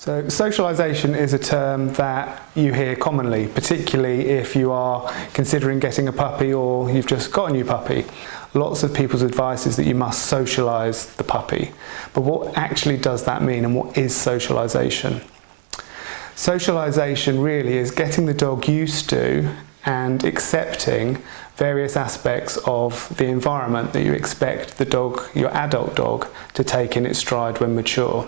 So socialisation is a term that you hear commonly, particularly if you are considering getting a puppy or you've just got a new puppy. Lots of people's advice is that you must socialise the puppy. But what actually does that mean, and what is socialisation? Socialisation really is getting the dog used to and accepting various aspects of the environment that you expect the dog, your adult dog, to take in its stride when mature.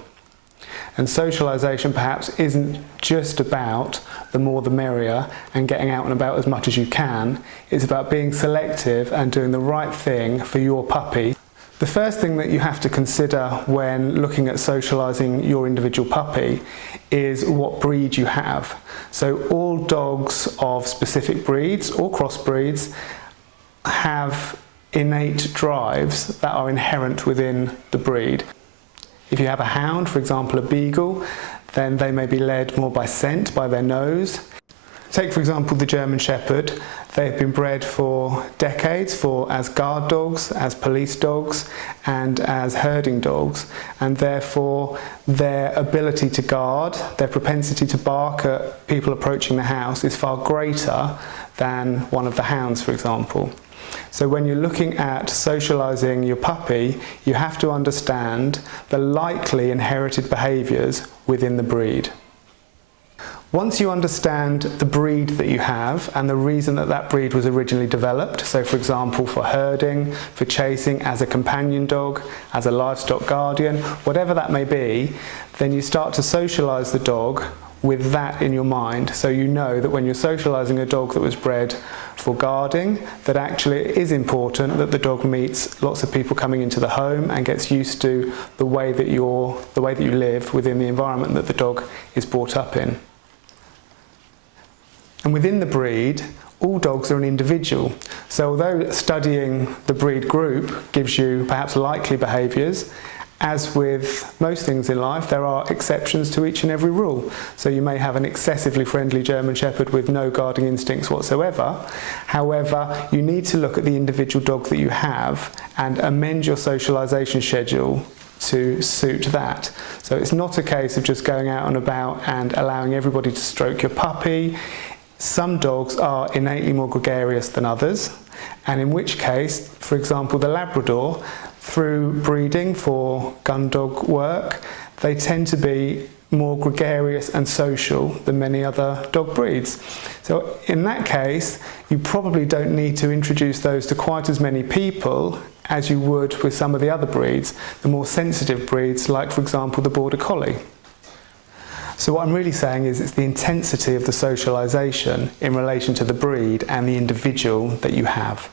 And socialisation perhaps isn't just about the more the merrier and getting out and about as much as you can. It's about being selective and doing the right thing for your puppy. The first thing that you have to consider when looking at socialising your individual puppy is what breed you have. So all dogs of specific breeds or crossbreeds have innate drives that are inherent within the breed. If you have a hound, for example a beagle, then they may be led more by scent, by their nose. Take for example the German Shepherd. They've been bred for decades as guard dogs, as police dogs and as herding dogs, and therefore their ability to guard, their propensity to bark at people approaching the house is far greater than one of the hounds, for example. So when you're looking at socialising your puppy, you have to understand the likely inherited behaviours within the breed. Once you understand the breed that you have and the reason that that breed was originally developed, so for example for herding, for chasing, as a companion dog, as a livestock guardian, whatever that may be, then you start to socialise the dog with that in your mind. So you know that when you're socialising a dog that was bred for guarding, that actually it is important that the dog meets lots of people coming into the home and gets used to the way that you live within the environment that the dog is brought up in. And within the breed, all dogs are an individual. So although studying the breed group gives you perhaps likely behaviours, as with most things in life, there are exceptions to each and every rule. So you may have an excessively friendly German Shepherd with no guarding instincts whatsoever. However, you need to look at the individual dog that you have and amend your socialisation schedule to suit that. So it's not a case of just going out and about and allowing everybody to stroke your puppy. Some dogs are innately more gregarious than others, and in which case, for example, the Labrador, through breeding for gun dog work, they tend to be more gregarious and social than many other dog breeds. So in that case, you probably don't need to introduce those to quite as many people as you would with some of the other breeds, the more sensitive breeds, like for example the Border Collie. So what I'm really saying is it's the intensity of the socialisation in relation to the breed and the individual that you have.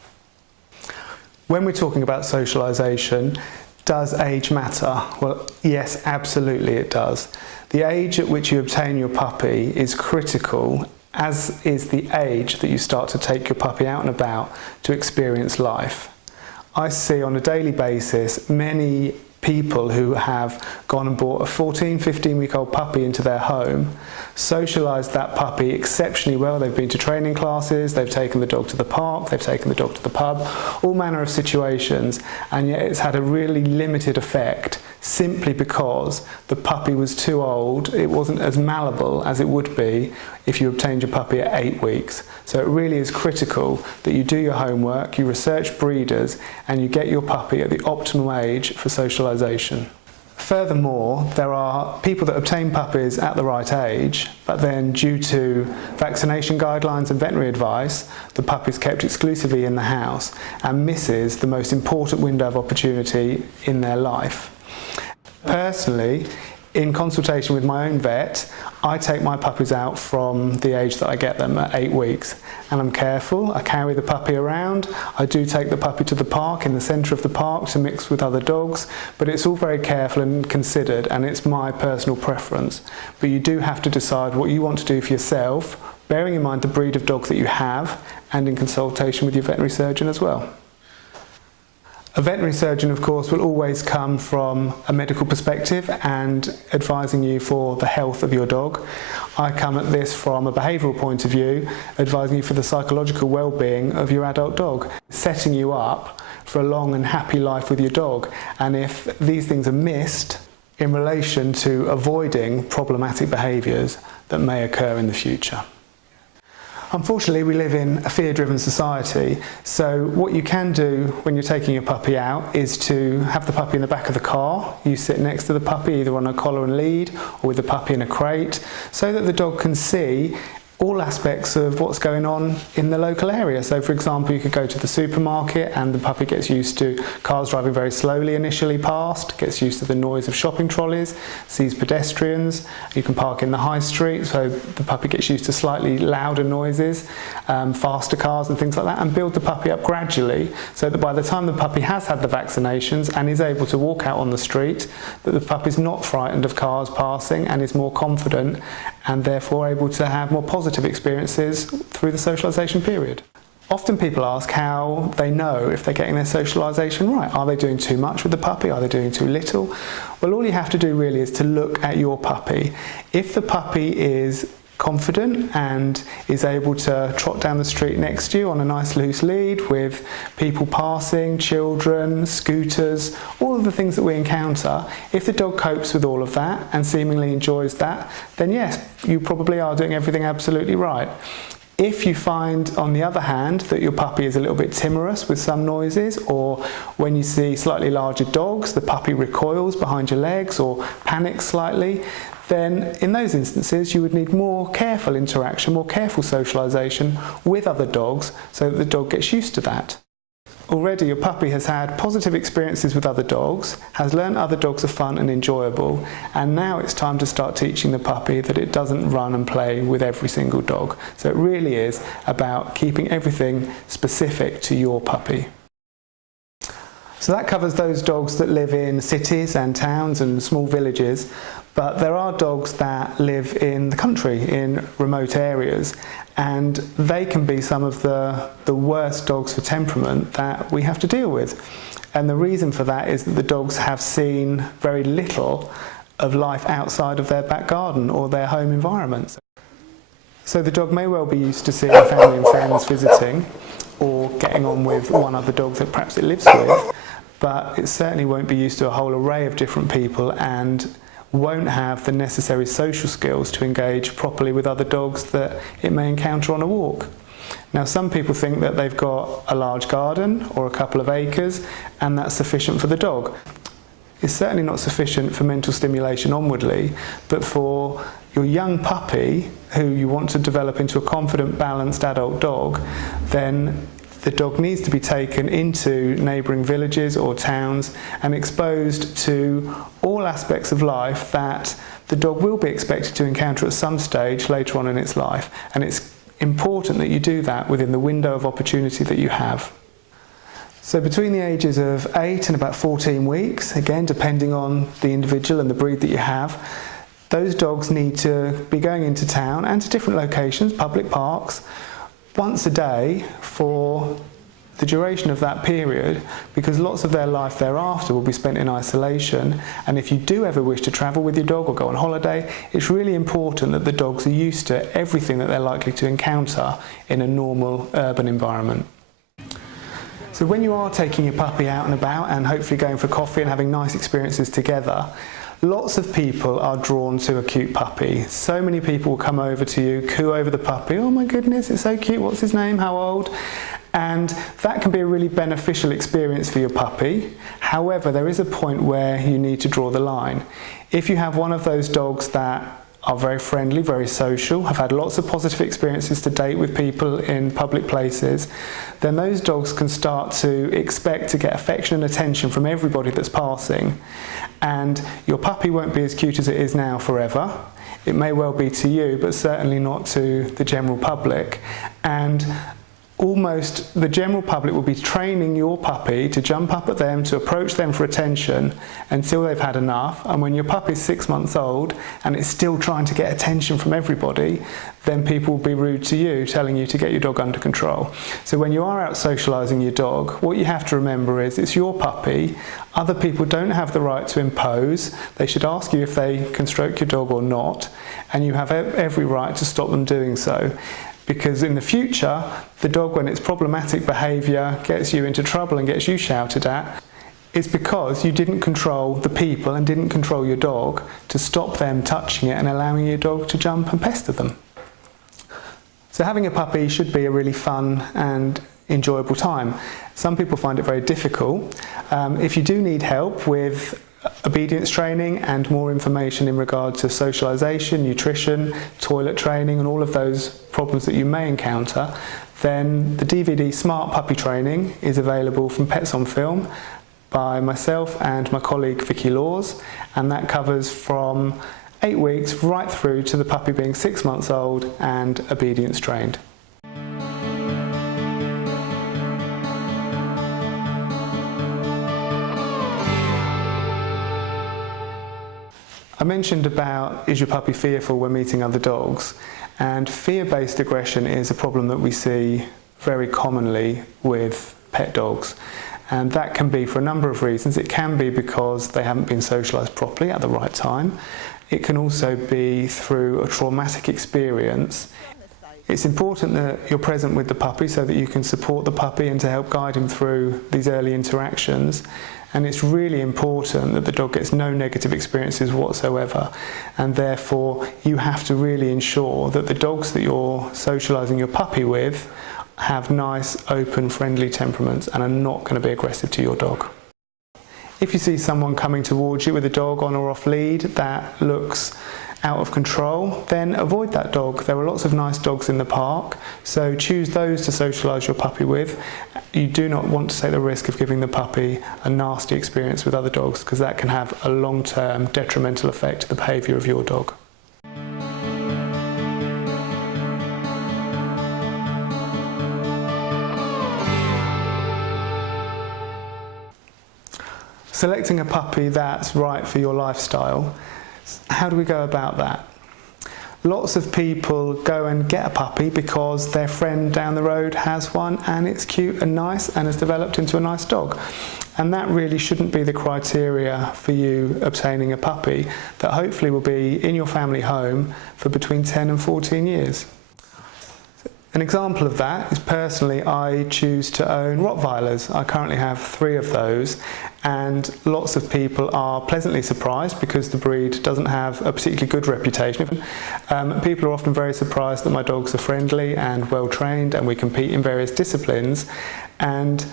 When we're talking about socialisation, does age matter? Well, yes, absolutely it does. The age at which you obtain your puppy is critical, as is the age that you start to take your puppy out and about to experience life. I see on a daily basis many people who have gone and bought a 15-week-old puppy into their home, socialised that puppy exceptionally well. They've been to training classes, they've taken the dog to the park, they've taken the dog to the pub, all manner of situations, and yet it's had a really limited effect simply because the puppy was too old. It wasn't as malleable as it would be if you obtained your puppy at 8 weeks. So it really is critical that you do your homework, you research breeders, and you get your puppy at the optimal age for socialisation. Furthermore, there are people that obtain puppies at the right age, but then due to vaccination guidelines and veterinary advice, the puppy is kept exclusively in the house and misses the most important window of opportunity in their life. Personally, in consultation with my own vet, I take my puppies out from the age that I get them at 8 weeks, and I'm careful. I carry the puppy around. I do take the puppy to the park, in the centre of the park, to mix with other dogs, but it's all very careful and considered, and it's my personal preference. But you do have to decide what you want to do for yourself, bearing in mind the breed of dog that you have, and in consultation with your veterinary surgeon as well. A veterinary surgeon, of course, will always come from a medical perspective and advising you for the health of your dog. I come at this from a behavioural point of view, advising you for the psychological well-being of your adult dog, setting you up for a long and happy life with your dog. And if these things are missed, in relation to avoiding problematic behaviours that may occur in the future. Unfortunately, we live in a fear-driven society, so what you can do when you're taking your puppy out is to have the puppy in the back of the car. You sit next to the puppy either on a collar and lead or with the puppy in a crate, so that the dog can see all aspects of what's going on in the local area. So for example, you could go to the supermarket and the puppy gets used to cars driving very slowly initially past, gets used to the noise of shopping trolleys, sees pedestrians. You can park in the high street, so the puppy gets used to slightly louder noises, faster cars and things like that, and build the puppy up gradually so that by the time the puppy has had the vaccinations and is able to walk out on the street, that the puppy's not frightened of cars passing and is more confident and therefore able to have more positive experiences through the socialisation period. Often people ask how they know if they're getting their socialisation right. Are they doing too much with the puppy? Are they doing too little? Well, all you have to do really is to look at your puppy. If the puppy is confident and is able to trot down the street next to you on a nice loose lead with people passing, children, scooters, all of the things that we encounter, if the dog copes with all of that and seemingly enjoys that, then yes, you probably are doing everything absolutely right. If you find, on the other hand, that your puppy is a little bit timorous with some noises, or when you see slightly larger dogs, the puppy recoils behind your legs or panics slightly, then in those instances you would need more careful interaction, more careful socialisation with other dogs so that the dog gets used to that. Already your puppy has had positive experiences with other dogs, has learned other dogs are fun and enjoyable, and now it's time to start teaching the puppy that it doesn't run and play with every single dog. So it really is about keeping everything specific to your puppy. So that covers those dogs that live in cities and towns and small villages, but there are dogs that live in the country, in remote areas, and they can be some of the worst dogs for temperament that we have to deal with. And the reason for that is that the dogs have seen very little of life outside of their back garden or their home environment. So the dog may well be used to seeing family and friends visiting, or getting on with one other dog that perhaps it lives with, but it certainly won't be used to a whole array of different people and won't have the necessary social skills to engage properly with other dogs that it may encounter on a walk. Now, some people think that they've got a large garden or a couple of acres and that's sufficient for the dog. It's certainly not sufficient for mental stimulation onwardly, but for your young puppy, who you want to develop into a confident, balanced adult dog, then the dog needs to be taken into neighbouring villages or towns and exposed to all aspects of life that the dog will be expected to encounter at some stage later on in its life. And it's important that you do that within the window of opportunity that you have. So between the ages of 8 and about 14 weeks, again depending on the individual and the breed that you have, those dogs need to be going into town and to different locations, public parks, once a day for the duration of that period, because lots of their life thereafter will be spent in isolation. And if you do ever wish to travel with your dog or go on holiday, it's really important that the dogs are used to everything that they're likely to encounter in a normal urban environment. So when you are taking your puppy out and about and hopefully going for coffee and having nice experiences together, lots of people are drawn to a cute puppy. So many people will come over to you, coo over the puppy, oh my goodness, it's so cute, what's his name, how old? And that can be a really beneficial experience for your puppy. However, there is a point where you need to draw the line. If you have one of those dogs that are very friendly, very social, have had lots of positive experiences to date with people in public places, then those dogs can start to expect to get affection and attention from everybody that's passing. And your puppy won't be as cute as it is now forever. It may well be to you, but certainly not to the general public. And almost the general public will be training your puppy to jump up at them, to approach them for attention until they've had enough. And when your puppy's 6 months old and it's still trying to get attention from everybody, then people will be rude to you, telling you to get your dog under control. So when you are out socialising your dog, what you have to remember is it's your puppy. Other people don't have the right to impose. They should ask you if they can stroke your dog or not, and you have every right to stop them doing so. Because in the future, the dog, when its problematic behaviour gets you into trouble and gets you shouted at, it's because you didn't control the people and didn't control your dog to stop them touching it and allowing your dog to jump and pester them. So having a puppy should be a really fun and enjoyable time. Some people find it very difficult. If you do need help with obedience training and more information in regard to socialisation, nutrition, toilet training and all of those problems that you may encounter, then the DVD Smart Puppy Training is available from Pets on Film by myself and my colleague Vicky Laws, and that covers from 8 weeks right through to the puppy being 6 months old and obedience trained. I mentioned about, is your puppy fearful when meeting other dogs? And fear-based aggression is a problem that we see very commonly with pet dogs. And that can be for a number of reasons. It can be because they haven't been socialised properly at the right time. It can also be through a traumatic experience. It's important that you're present with the puppy so that you can support the puppy and to help guide him through these early interactions. And it's really important that the dog gets no negative experiences whatsoever. And therefore, you have to really ensure that the dogs that you're socialising your puppy with have nice, open, friendly temperaments and are not going to be aggressive to your dog. If you see someone coming towards you with a dog on or off lead that looks out of control, then avoid that dog. There are lots of nice dogs in the park, so choose those to socialise your puppy with. You do not want to take the risk of giving the puppy a nasty experience with other dogs, because that can have a long-term detrimental effect to the behaviour of your dog. Selecting a puppy that's right for your lifestyle. How do we go about that? Lots of people go and get a puppy because their friend down the road has one and it's cute and nice and has developed into a nice dog. And that really shouldn't be the criteria for you obtaining a puppy that hopefully will be in your family home for between 10 and 14 years. An example of that is, personally, I choose to own Rottweilers. I currently have 3 of those, and lots of people are pleasantly surprised because the breed doesn't have a particularly good reputation. People are often very surprised that my dogs are friendly and well trained and we compete in various disciplines, and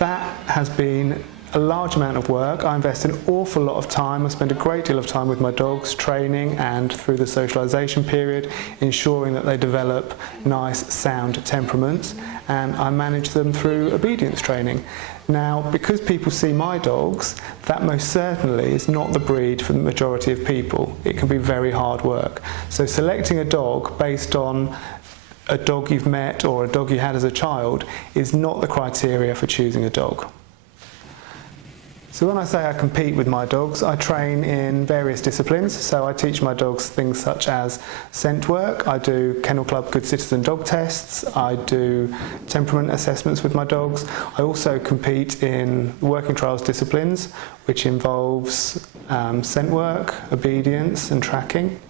that has been a large amount of work. I invest an awful lot of time. I spend a great deal of time with my dogs, training and through the socialisation period, ensuring that they develop nice, sound temperaments, and I manage them through obedience training. Now, because people see my dogs, that most certainly is not the breed for the majority of people. It can be very hard work. So selecting a dog based on a dog you've met or a dog you had as a child is not the criteria for choosing a dog. So when I say I compete with my dogs, I train in various disciplines. So I teach my dogs things such as scent work, I do Kennel Club Good Citizen dog tests, I do temperament assessments with my dogs. I also compete in working trials disciplines, which involves scent work, obedience and tracking.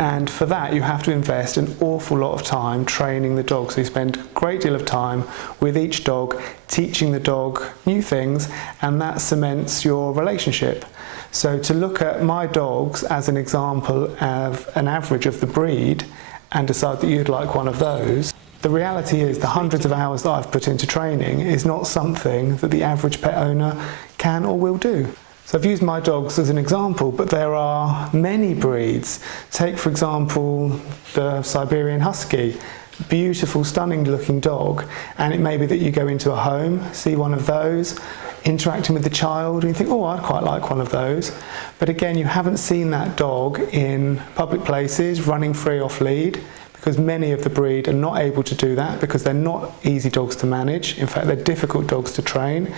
And for that you have to invest an awful lot of time training the dog. So you spend a great deal of time with each dog, teaching the dog new things, and that cements your relationship. So to look at my dogs as an example of an average of the breed and decide that you'd like one of those, the reality is the hundreds of hours that I've put into training is not something that the average pet owner can or will do. So I've used my dogs as an example, but there are many breeds. Take, for example, the Siberian Husky. Beautiful, stunning looking dog, and it may be that you go into a home, see one of those, interacting with the child, and you think, oh, I'd quite like one of those. But again, you haven't seen that dog in public places, running free off lead, because many of the breed are not able to do that because they're not easy dogs to manage. In fact, they're difficult dogs to train.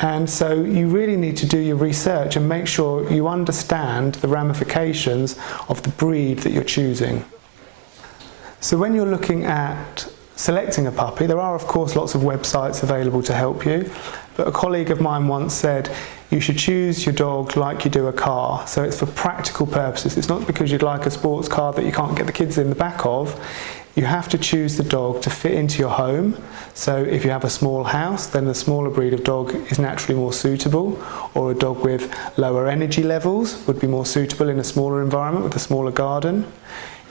And so you really need to do your research and make sure you understand the ramifications of the breed that you're choosing. So when you're looking at selecting a puppy, there are of course lots of websites available to help you, but a colleague of mine once said you should choose your dog like you do a car. So it's for practical purposes. It's not because you'd like a sports car that you can't get the kids in the back of. you have to choose the dog to fit into your home. So if you have a small house, then the smaller breed of dog is naturally more suitable, or a dog with lower energy levels would be more suitable in a smaller environment with a smaller garden.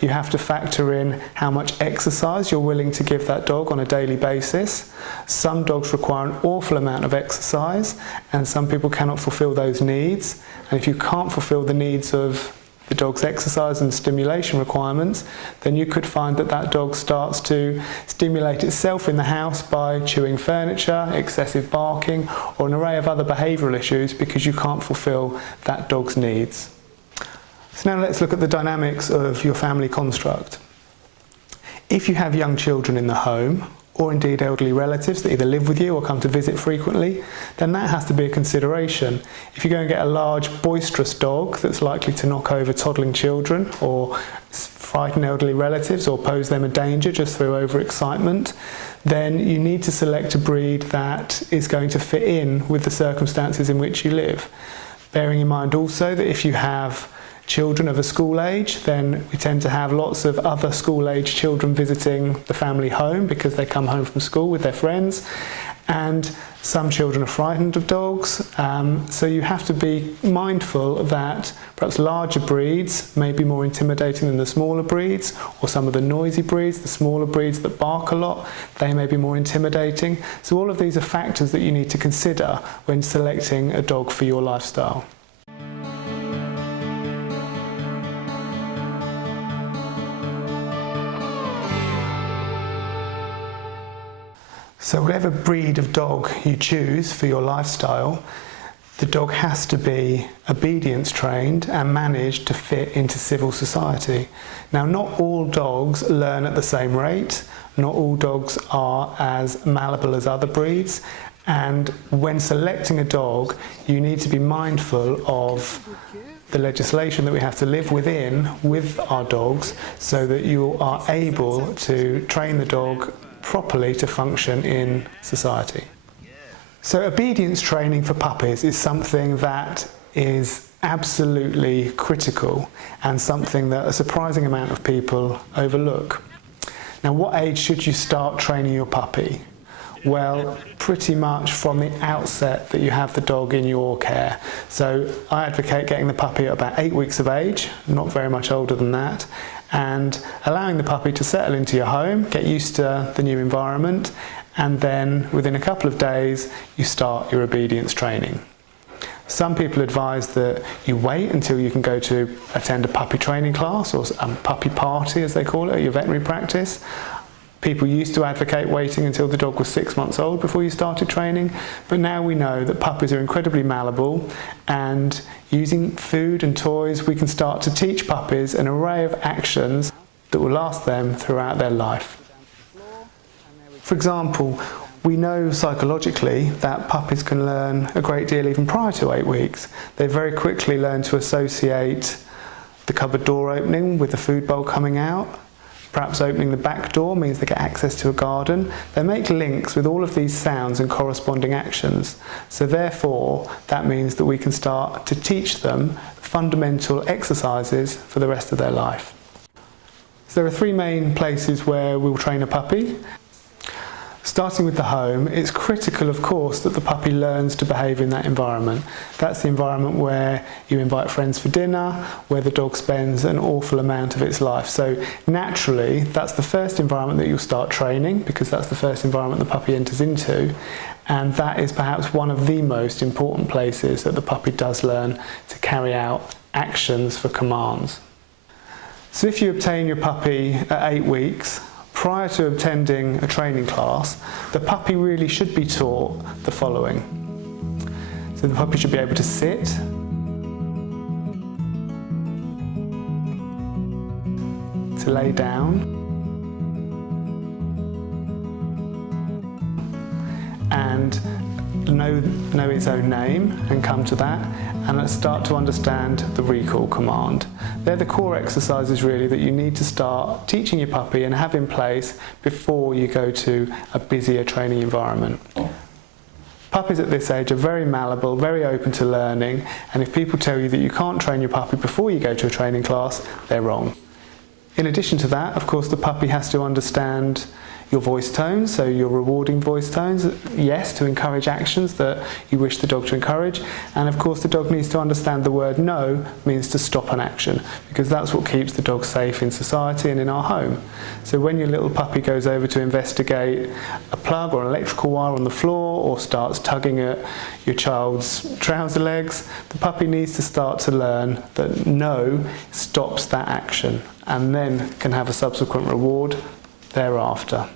You have to factor in how much exercise you're willing to give that dog on a daily basis. Some dogs require an awful amount of exercise, and some people cannot fulfill those needs. And if you can't fulfill the needs of the dog's exercise and stimulation requirements, then you could find that that dog starts to stimulate itself in the house by chewing furniture, excessive barking, or an array of other behavioural issues because you can't fulfill that dog's needs. So now let's look at the dynamics of your family construct. If you have young children in the home, or indeed elderly relatives that either live with you or come to visit frequently, then that has to be a consideration. If you go and get a large boisterous dog that's likely to knock over toddling children or frighten elderly relatives or pose them a danger just through overexcitement, then you need to select a breed that is going to fit in with the circumstances in which you live. Bearing in mind also that if you have children of a school age, then we tend to have lots of other school age children visiting the family home because they come home from school with their friends, and some children are frightened of dogs, so you have to be mindful that perhaps larger breeds may be more intimidating than the smaller breeds, or some of the noisy breeds, the smaller breeds that bark a lot, they may be more intimidating. So all of these are factors that you need to consider when selecting a dog for your lifestyle. So whatever breed of dog you choose for your lifestyle, the dog has to be obedience trained and managed to fit into civil society. Now, not all dogs learn at the same rate, not all dogs are as malleable as other breeds, and when selecting a dog, you need to be mindful of the legislation that we have to live within with our dogs so that you are able to train the dog properly to function in society. So obedience training for puppies is something that is absolutely critical and something that a surprising amount of people overlook. Now, what age should you start training your puppy? Well, pretty much from the outset that you have the dog in your care. So I advocate getting the puppy at about 8 weeks of age, not very much older than that, and allowing the puppy to settle into your home, get used to the new environment, and then within a couple of days you start your obedience training. Some people advise that you wait until you can go to attend a puppy training class, or a puppy party as they call it at your veterinary practice. People used to advocate waiting until the dog was 6 months old before you started training, but now we know that puppies are incredibly malleable, and using food and toys we can start to teach puppies an array of actions that will last them throughout their life. For example, we know psychologically that puppies can learn a great deal even prior to 8 weeks. They very quickly learn to associate the cupboard door opening with the food bowl coming out. Perhaps opening the back door means they get access to a garden. They make links with all of these sounds and corresponding actions. So therefore, that means that we can start to teach them fundamental exercises for the rest of their life. So there are 3 main places where we'll train a puppy. Starting with the home, it's critical, of course, that the puppy learns to behave in that environment. That's the environment where you invite friends for dinner, where the dog spends an awful amount of its life. So naturally, that's the first environment that you'll start training, because that's the first environment the puppy enters into. And that is perhaps one of the most important places that the puppy does learn to carry out actions for commands. So if you obtain your puppy at 8 weeks, prior to attending a training class, the puppy really should be taught the following. So the puppy should be able to sit, to lay down, and know its own name and come to that, and let's start to understand the recall command. They're the core exercises really that you need to start teaching your puppy and have in place before you go to a busier training environment. Puppies at this age are very malleable, very open to learning, and if people tell you that you can't train your puppy before you go to a training class, they're wrong. In addition to that, of course, the puppy has to understand your voice tones, so your rewarding voice tones, yes, to encourage actions that you wish the dog to encourage, and of course the dog needs to understand the word no means to stop an action, because that's what keeps the dog safe in society and in our home. So when your little puppy goes over to investigate a plug or an electrical wire on the floor, or starts tugging at your child's trouser legs, the puppy needs to start to learn that no stops that action, and then can have a subsequent reward thereafter.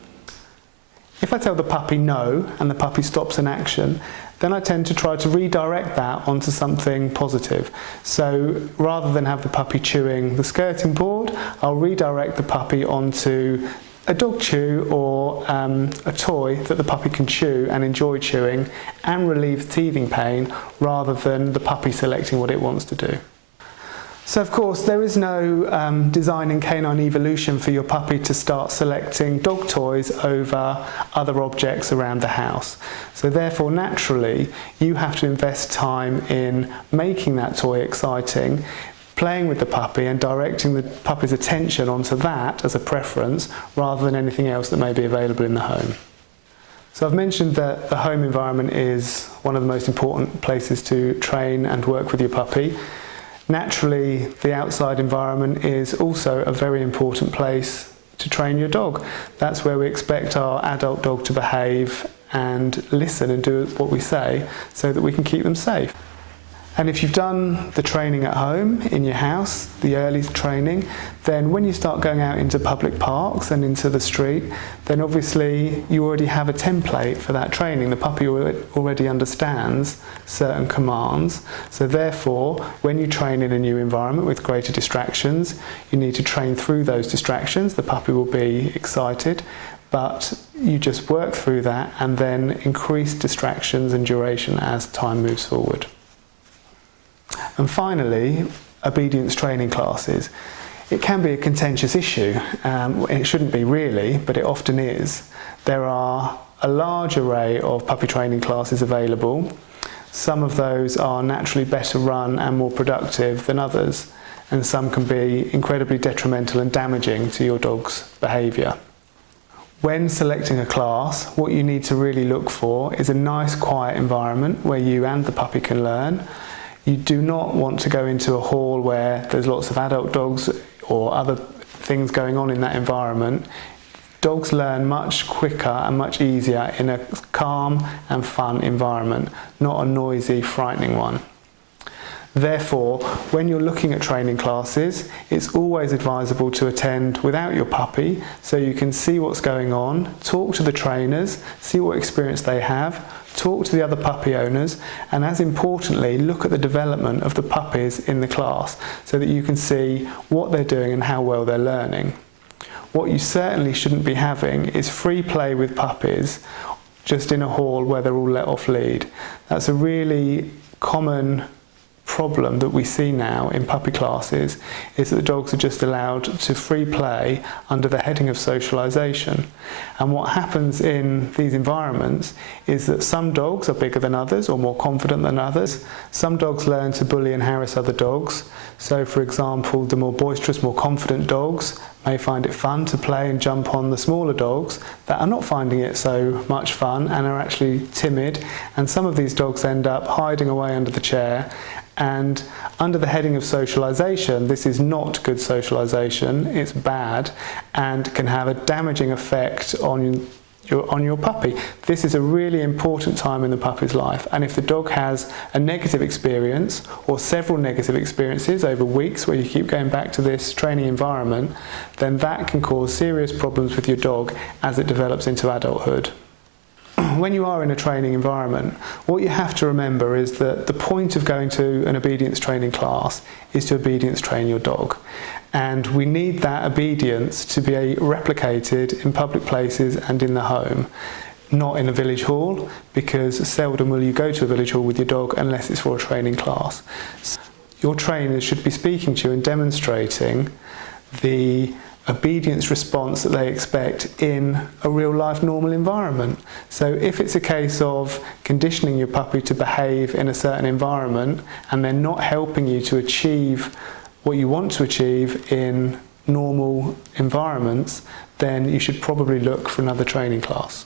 If I tell the puppy no and the puppy stops an action, then I tend to try to redirect that onto something positive. So rather than have the puppy chewing the skirting board, I'll redirect the puppy onto a dog chew or a toy that the puppy can chew and enjoy chewing and relieves teething pain, rather than the puppy selecting what it wants to do. So of course there is no design in canine evolution for your puppy to start selecting dog toys over other objects around the house. So therefore naturally you have to invest time in making that toy exciting, playing with the puppy and directing the puppy's attention onto that as a preference rather than anything else that may be available in the home. So I've mentioned that the home environment is one of the most important places to train and work with your puppy. Naturally, the outside environment is also a very important place to train your dog. That's where we expect our adult dog to behave and listen and do what we say, so that we can keep them safe. And if you've done the training at home, in your house, the early training, then when you start going out into public parks and into the street, then obviously you already have a template for that training. The puppy already understands certain commands. So therefore, when you train in a new environment with greater distractions, you need to train through those distractions. The puppy will be excited, but you just work through that and then increase distractions and duration as time moves forward. And finally, obedience training classes. It can be a contentious issue. It shouldn't be really, but it often is. There are a large array of puppy training classes available. Some of those are naturally better run and more productive than others, and some can be incredibly detrimental and damaging to your dog's behaviour. When selecting a class, what you need to really look for is a nice quiet environment where you and the puppy can learn. You do not want to go into a hall where there's lots of adult dogs or other things going on in that environment. Dogs learn much quicker and much easier in a calm and fun environment, not a noisy, frightening one. Therefore, when you're looking at training classes, it's always advisable to attend without your puppy, so you can see what's going on, talk to the trainers, see what experience they have, talk to the other puppy owners, and as importantly, look at the development of the puppies in the class so that you can see what they're doing and how well they're learning. What you certainly shouldn't be having is free play with puppies just in a hall where they're all let off lead. That's a really common problem that we see now in puppy classes, is that the dogs are just allowed to free play under the heading of socialisation. And what happens in these environments is that some dogs are bigger than others or more confident than others. Some dogs learn to bully and harass other dogs. So for example, the more boisterous, more confident dogs may find it fun to play and jump on the smaller dogs that are not finding it so much fun and are actually timid. And some of these dogs end up hiding away under the chair. And under the heading of socialisation, this is not good socialisation, it's bad and can have a damaging effect on your puppy. This is a really important time in the puppy's life, and if the dog has a negative experience or several negative experiences over weeks where you keep going back to this training environment, then that can cause serious problems with your dog as it develops into adulthood. When you are in a training environment, what you have to remember is that the point of going to an obedience training class is to obedience train your dog. And we need that obedience to be replicated in public places and in the home, not in a village hall, because seldom will you go to a village hall with your dog unless it's for a training class. So your trainers should be speaking to you and demonstrating the obedience response that they expect in a real life normal environment. So if it's a case of conditioning your puppy to behave in a certain environment and they're not helping you to achieve what you want to achieve in normal environments, then you should probably look for another training class.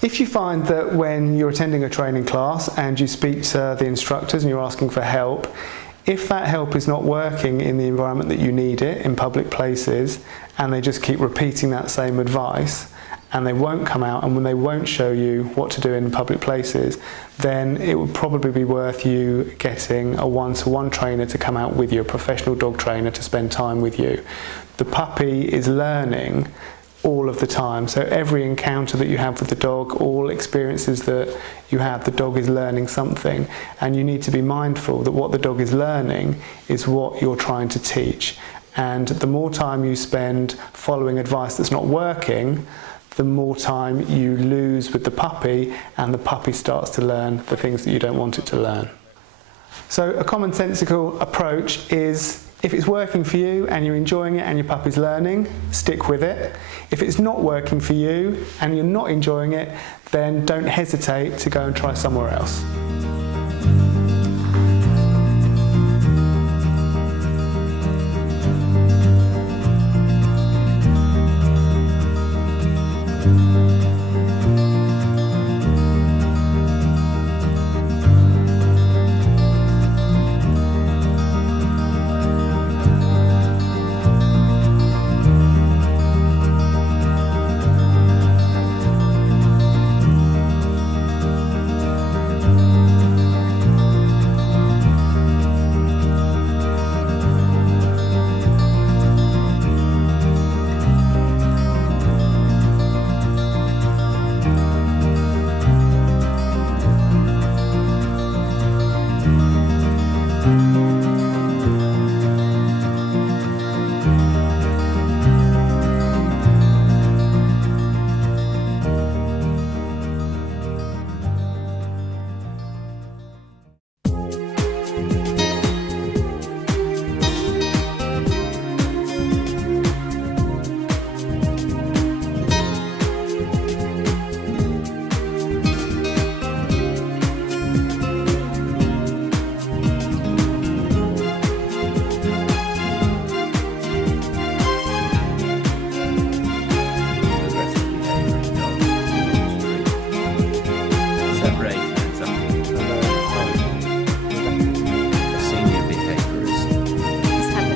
If you find that when you're attending a training class and you speak to the instructors and you're asking for help, if that help is not working in the environment that you need it, in public places, and they just keep repeating that same advice, and they won't come out and when they won't show you what to do in public places, then it would probably be worth you getting a one-to-one trainer to come out with you, a professional dog trainer to spend time with you. The puppy is learning all of the time, so every encounter that you have with the dog, all experiences that you have, the dog is learning something, and you need to be mindful that what the dog is learning is what you're trying to teach. And the more time you spend following advice that's not working, the more time you lose with the puppy, and the puppy starts to learn the things that you don't want it to learn. So a commonsensical approach is, if it's working for you and you're enjoying it and your puppy's learning, stick with it. If it's not working for you and you're not enjoying it, then don't hesitate to go and try somewhere else.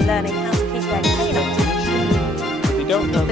Learning how to keep their canine. If you don't know